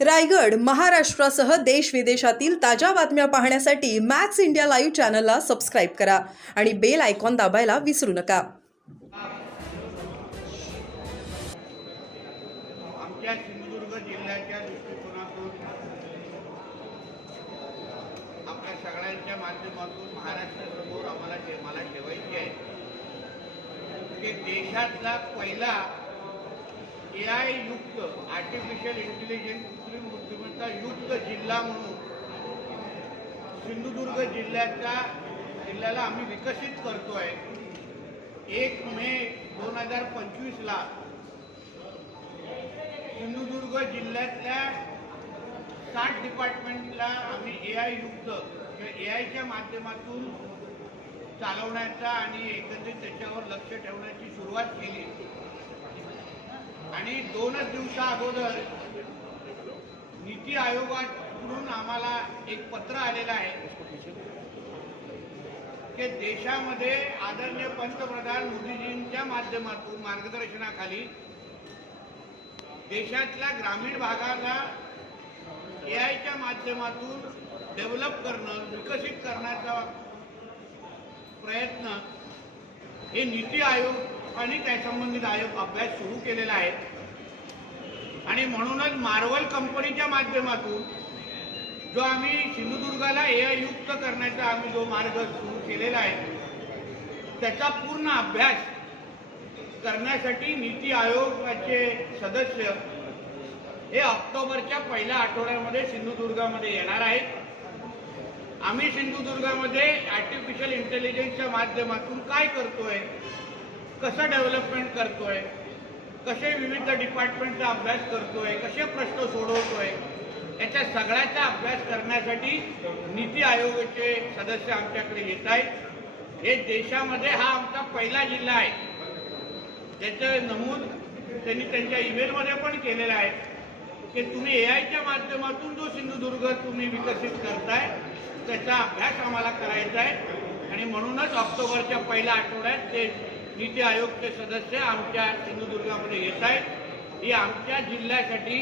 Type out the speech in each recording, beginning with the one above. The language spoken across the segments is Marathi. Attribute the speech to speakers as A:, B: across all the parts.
A: रायगड महाराष्ट्रासह देश विदेशातील ताज्या बातम्या पाहण्यासाठी मॅक्स इंडिया लाईव्ह चॅनलला सबस्क्राईब करा आणि बेल आयकॉन दाबायला विसरू नका.
B: आमच्या सिंधुदुर्ग जिल्ह्याच्या दृष्टिकोनातून आपल्या सगळ्यांच्या माध्यमातून महाराष्ट्रासमोर आम्हाला मला ठेवायची आहे. देशातला पहिला ए आय युक्त आर्टिफिशियल इंटेलिजन्स युक्त जिल्हा म्हणून सिंधुदुर्ग जिल्ह्याच्या जिल्ह्याला आम्ही विकसित करतोय. एक मे दोन हजार पंचवीसला सिंधुदुर्ग जिल्ह्यातल्या साठ डिपार्टमेंटला आम्ही ए आय युक्त ए आयच्या माध्यमातून चालवण्याचा आणि एकंदरीत त्याच्यावर लक्ष ठेवण्याची सुरुवात केली. आणि दोनच दिवसा अगोदर नीती आयोगाकडून आम्हाला एक पत्र आलेलं आहे. की देशामध्ये आदरणीय पंतप्रधान मोदीजींच्या माध्यमातून मार्गदर्शनाखाली देशातल्या ग्रामीण भागाला ए आयच्या माध्यमातून डेव्हलप करणं विकसित करण्याचा प्रयत्न हे नीती आयोग आणि त्यासंबंधित आयोग अभ्यास सुरू केलेला आहे. आणि म्हणूनच मार्वल कंपनीच्या माध्यमातून जो आम्ही सिंधुदुर्गाला ए आय युक्त करण्याचा आम्ही जो मार्ग सुरू केलेला आहे त्याचा पूर्ण अभ्यास करण्यासाठी नीती आयोगाचे सदस्य हे ऑक्टोबरच्या पहिल्या आठवड्यामध्ये सिंधुदुर्गामध्ये येणार आहेत. आम्ही सिंधुदुर्गामध्ये आर्टिफिशियल इंटेलिजन्सच्या माध्यमातून काय करतोय कसं डेव्हलपमेंट करतोय कसे विविध डिपार्टमेंटचा अभ्यास करतोय कसे प्रश्न सोडवतोय याच्या सगळ्याचा अभ्यास करण्यासाठी नीती आयोगाचे सदस्य आमच्याकडे येत आहेत. हे देशामध्ये हा आमचा पहिला जिल्हा आहे. त्याचं नमूद त्यांनी त्यांच्या ईमेलमध्ये पण केलेलं आहे. की तुम्ही ए आयच्या माध्यमातून जो सिंधुदुर्ग तुम्ही विकसित करताय त्याचा अभ्यास आम्हाला करायचा आहे. आणि म्हणूनच ऑक्टोबरच्या पहिल्या आठवड्यात ते नीती आयोगचे सदस्य आमच्या सिंधुदुर्गामध्ये येत आहेत. ही आमच्या जिल्ह्यासाठी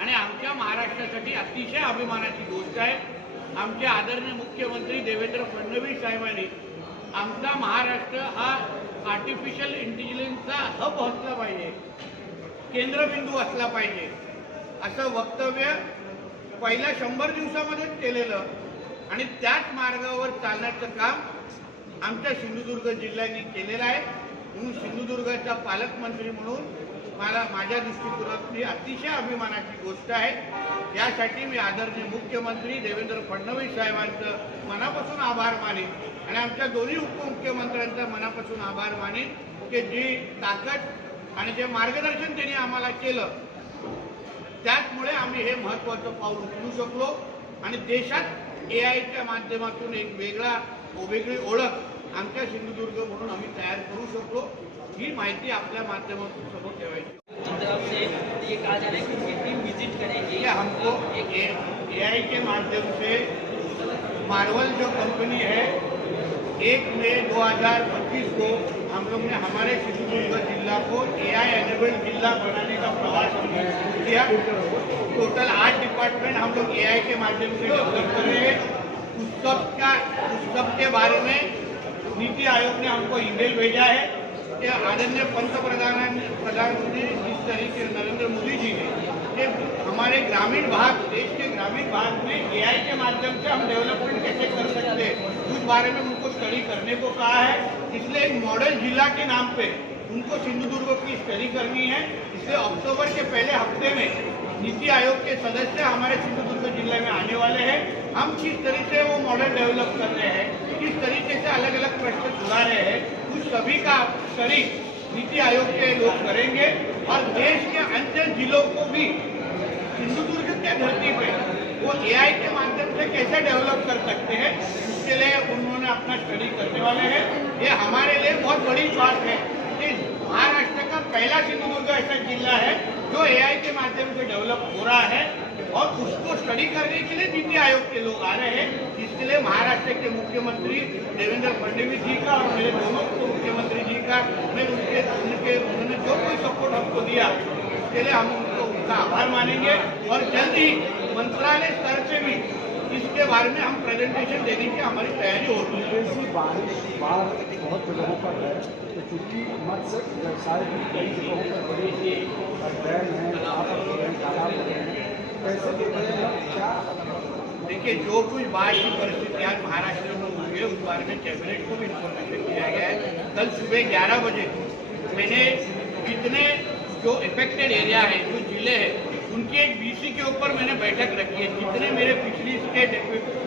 B: आणि आमच्या महाराष्ट्रासाठी अतिशय अभिमानाची गोष्ट आहे. आमचे आदरणीय मुख्यमंत्री देवेंद्र फडणवीस साहेबांनी आमचा महाराष्ट्र हा आर्टिफिशियल इंटेलिजन्सचा हब असला पाहिजे केंद्रबिंदू असला पाहिजे असं वक्तव्य पहिल्या शंभर दिवसामध्येच केलेलं आणि त्याच मार्गावर चालण्याचं काम आमच्या सिंधुदुर्ग जिल्ह्याने केलेला आहे. म्हणून सिंधुदुर्गाचा पालकमंत्री म्हणून मला माझ्या दृष्टिकोनातली अतिशय अभिमानाची गोष्ट आहे. यासाठी मी आदरणीय मुख्यमंत्री देवेंद्र फडणवीस साहेबांचं मनापासून आभार मानेन आणि आमच्या दोन्ही उपमुख्यमंत्र्यांचा मनापासून आभार मानेन की जी ताकद आणि जे मार्गदर्शन त्यांनी आम्हाला केलं त्याचमुळे आम्ही हे महत्त्वाचं पाऊल उचलू शकलो आणि देशात ए आयच्या माध्यमातून एक वेगळा वेगळी ओळख आमच्या सिंधुदुर्ग म्हणून आम्ही तयार करू शकलो. ही माहिती आपल्या माध्यमातून समोर ठेवायची. हमको ए आई के माध्यम से मार्वल जो कंपनी है, एक मई 2025 को हम लोग ने हमारे सिंधुदुर्ग जिला को ए आई एनेबल्ड जिला बनाने का प्रवास किया। टोटल आठ डिपार्टमेंट हम लोग ए आई के माध्यम से डेवलप कर रहे हैं। उस सब का, उस सब के बारे में नीति आयोग ने हमको ईमेल भेजा है कि आदरणीय पंतप्रधान प्रधानमंत्री जिस तरीके नरेंद्र मोदी जी ने कि हमारे ग्रामीण भाग, देश के ग्रामीण भाग में एआई के माध्यम से हम डेवलपमेंट कैसे कर सकते हैं, उस बारे में उनको स्टडी करने को कहा है। इसलिए एक मॉडल जिला के नाम पे उनको सिंधुदुर्ग की स्टडी करनी है। इसलिए अक्टूबर के पहले हफ़्ते में नीति आयोग के सदस्य हमारे सिंधुदुर्ग ज़िले में आने वाले हैं। हम किस तरीके से वो मॉडल डेवलप कर रहे हैं, किस तरीके से अलग अलग प्रश्न सुधा रहे हैं उस सभी का स्टडी नीति आयोग के लोग करेंगे। और देश के अन्य जिलों को भी, सिंधुदुर्ग के धरती पे वो एआई के माध्यम से कैसे डेवलप कर सकते हैं, उसके लिए उन्होंने अपना स्टडी करने वाले हैं। ये हमारे लिए बहुत बड़ी बात है। पहला सिंधुदुर्ग ऐसा जिला है, जो एआई के माध्यम से डेवलप हो रहा है और उसको स्टडी करने के लिए नीति आयोग के लोग आ रहे हैं। इसके लिए महाराष्ट्र के मुख्यमंत्री देवेंद्र फडणवीस जी का और मेरे दोनों मुख्यमंत्री जी का मैं उनके उनके, उन्होंने जो कोई सपोर्ट हमको दिया, उसके लिए हम उनको, उनका आभार मानेंगे। और जल्द ही मंत्रालय स्तर से भी इसके बारे में हम प्रेजेंटेशन देने की हमारी तैयारी होती है।
C: बारिश, बाढ़ बहुत पर है। व्यवसाय भी कई जगहों पर बड़े डैम हैं तालाब हैं क्या
B: देखिए, जो कुछ बाढ़ की परिस्थिति आज महाराष्ट्र में हुई है, उस बारे में कैबिनेट को भी इन्फॉर्मेशन दिया गया है। कल सुबह 11 बजे मैंने जितने जो इफेक्टेड एरिया है, जो ज़िले हैं, उनके एक बीसी के ऊपर मैंने बैठक रखी है। जितने मेरे पिछली स्टेट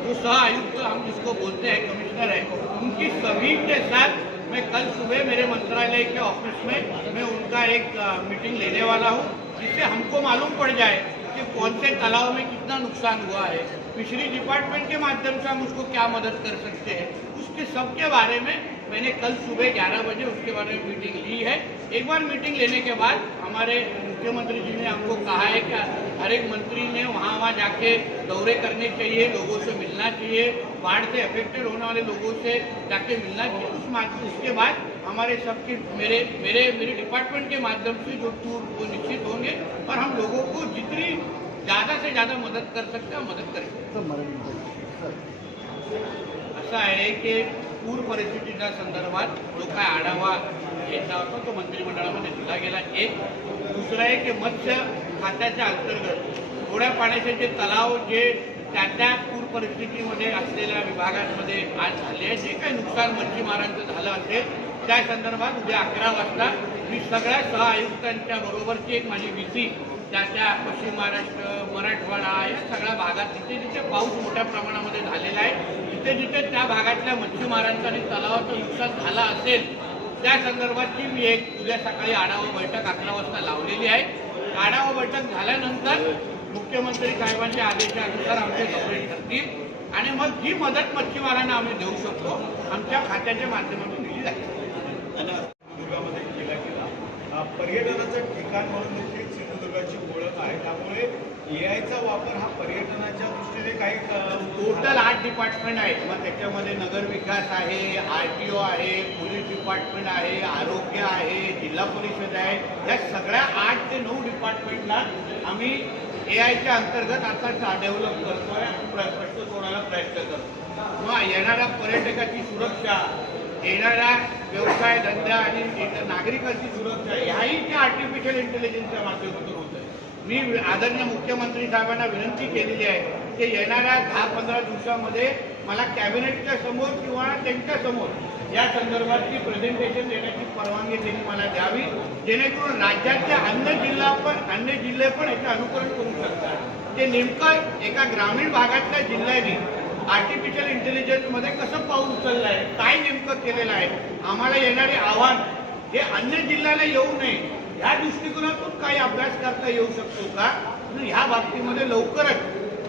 B: जो सह आयुक्त, हम जिसको बोलते हैं कमिश्नर है, उनकी सभी के साथ मैं कल सुबह मेरे मंत्रालय के ऑफ़िस में मैं उनका एक मीटिंग लेने वाला हूँ, जिससे हमको मालूम पड़ जाए कि कौन से तालाब में कितना नुकसान हुआ है। फिशरी डिपार्टमेंट के माध्यम से हम उसको क्या मदद कर सकते हैं, उसके सबके बारे में मैंने कल सुबह 11 बजे उसके बारे में मीटिंग ली है। एक बार मीटिंग लेने के बाद हमारे मुख्यमंत्री जी ने हमको कहा है कि हर एक मंत्री ने वहाँ वहाँ जाके दौरे करने चाहिए, लोगों से मिलना चाहिए, बाढ़ से अफेक्टेड होने वाले लोगों से जाके मिलना चाहिए। उस उसके बाद हमारे सबके, मेरे मेरे मेरे डिपार्टमेंट के माध्यम से जो टूर वो निश्चित होंगे और हम लोगों को जितनी ज़्यादा से ज़्यादा मदद कर सकते हैं मदद करेंगे। असं आहे की पूर परिस्थितीच्या संदर्भात जो काय आढावा घेतला होता तो मंत्रिमंडळामध्ये दिला गेला. एक दुसरं आहे की मत्स्य खात्याच्या अंतर्गत थोड्या पाण्याचे जे तलाव जे त्या त्या पूर परिस्थितीमध्ये असलेल्या विभागांमध्ये आज झाले जे काही नुकसान मच्छीमारांचं झालं असेल त्या संदर्भात उद्या अकरा वाजता मी सगळ्या सहआयुक्तांच्या बरोबरची एक माझी विसी त्या त्या पश्चिम महाराष्ट्र मराठवाडा या सगळ्या भागात जिथे जिथे पाऊस मोठ्या प्रमाणामध्ये झालेला आहे जिथे जिथे त्या भागातल्या मच्छीमारांचं आणि तलावाचं नुकसान झालं असेल त्या संदर्भातची मी एक उद्या सकाळी आढावा बैठक अकरा वाजता लावलेली आहे. आढावा बैठक झाल्यानंतर मुख्यमंत्री साहेबांच्या आदेशानुसार आमचे दौरे ठरतील आणि मग जी मदत मच्छीमारांना आम्ही देऊ शकतो आमच्या खात्याच्या माध्यमातून दिली जाईल.
D: पर्यटनाचं ठिकाण म्हणून देखील आहे. त्यामुळे ए आयचा वापर हा पर्यटनाच्या दृष्टीने काही
B: टोटल आठ डिपार्टमेंट आहेत मग त्याच्यामध्ये नगर विकास आहे आर टी ओ आहे पोलीस डिपार्टमेंट आहे आरोग्य आहे जिल्हा परिषद आहे. या सगळ्या आठ ते नऊ डिपार्टमेंटला आम्ही ए आयच्या अंतर्गत आता डेव्हलप करतोय प्रश्न सोडायला प्रयत्न करतो मग येणाऱ्या पर्यटकाची सुरक्षा येणाऱ्या व्यवसाय धंदा आणि इतर नागरिकांची सुरक्षा ह्याही त्या आर्टिफिशियल इंटेलिजन्सच्या माध्यमातून होत आहे. मी आदरणीय मुख्यमंत्री साहेबांना विनंती केलेली आहे की येणाऱ्या दहा पंधरा दिवसामध्ये मला कॅबिनेटच्या समोर किंवा त्यांच्यासमोर या संदर्भातली प्रेझेंटेशन देण्याची परवानगी त्यांनी मला द्यावी जेणेकरून राज्यातल्या अन्य जिल्हा पण अन्य जिल्हे पण याचं अनुकरण करू शकतात. ते नेमकं एका ग्रामीण भागातल्या जिल्ह्याने आर्टिफिशियल इंटेलिजन्समध्ये कसं पाऊल उचललं आहे काय नेमकं केलेलं आहे आम्हाला येणारे आव्हान हे अन्य जिल्ह्याला येऊ नये ह्या दृष्टिकोनातून काही अभ्यास करता येऊ शकतो का? म्हणून ह्या बाबतीमध्ये लवकरच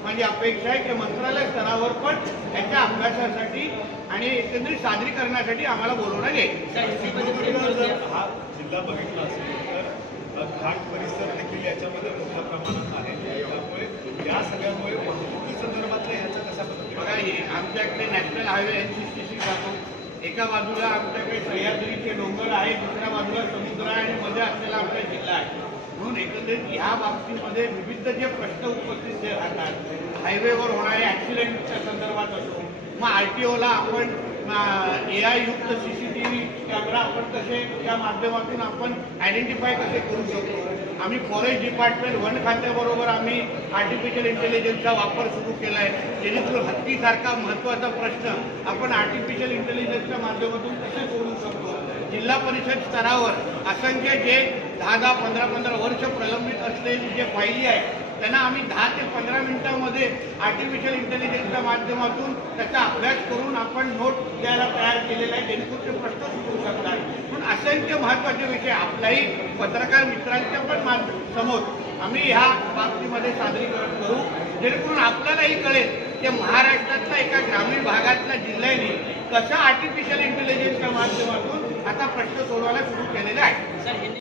B: माझी अपेक्षा आहे की मंत्रालय स्तरावर पण याच्या अभ्यासासाठी आणि एकंदरीत सादरीकरणासाठी आम्हाला बोलवण्यात येईल.
D: हा जिल्हा बघितला असेल तर घाट परिसर देखील याच्यामध्ये मोठ्या प्रमाणात आहे. त्यामुळे या सगळ्यामुळे वाहतुकी संदर्भातल्या ह्याच्या कशा
B: बघा आमच्याकडे national highway N C C एका बाजूला आमच्याकडे सह्याद्रीचे डोंगर आहे दुसऱ्या बाजूला समुद्र आहे आणि मध्ये असलेला आपला जिल्हा आहे. म्हणून एकंदरीत ह्या बाबतीमध्ये विविध जे प्रश्न उपस्थित जे राहतात हायवेवर होणारे ॲक्सिडेंटच्या संदर्भात असो मग आर टी ओला आपण ए आय युक्त C C T V camera आपण कसे त्या माध्यमातून आपण आयडेंटिफाय कसे करू शकतो? आम्ही फॉरेस्ट डिपार्टमेंट वन खात्याबरोबर आम्ही आर्टिफिशियल इंटेलिजन्सचा वापर सुरू केला आहे जेणेकरून हत्तीसारखा महत्त्वाचा प्रश्न आपण आर्टिफिशियल इंटेलिजन्सच्या माध्यमातून कसे सोडू शकतो? जिल्हा परिषद स्तरावर असंख्य जे दहा दहा पंधरा पंधरा वर्ष प्रलंबित असलेली जे फायली आहे त्यांना आम्ही दहा ते पंधरा मिनिटांमध्ये आर्टिफिशियल इंटेलिजन्सच्या माध्यमातून त्याचा अभ्यास करून आपण नोट द्यायला तयार केलेला आहे. जेणेकरून ते प्रश्न सुटू शकतात पण असंख्य महत्त्वाचे विषय आपल्याही पत्रकार मित्रांच्या पण माध्य- समोर आम्ही ह्या बाबतीमध्ये सादरीकरण करू. जेणेकरून आपल्यालाही कळेल की महाराष्ट्रातल्या एका ग्रामीण भागातल्या जिल्ह्याने कसं आर्टिफिशियल इंटेलिजन्सच्या माध्यमातून आता प्रश्न सोडवायला सुरू केलेला आहे.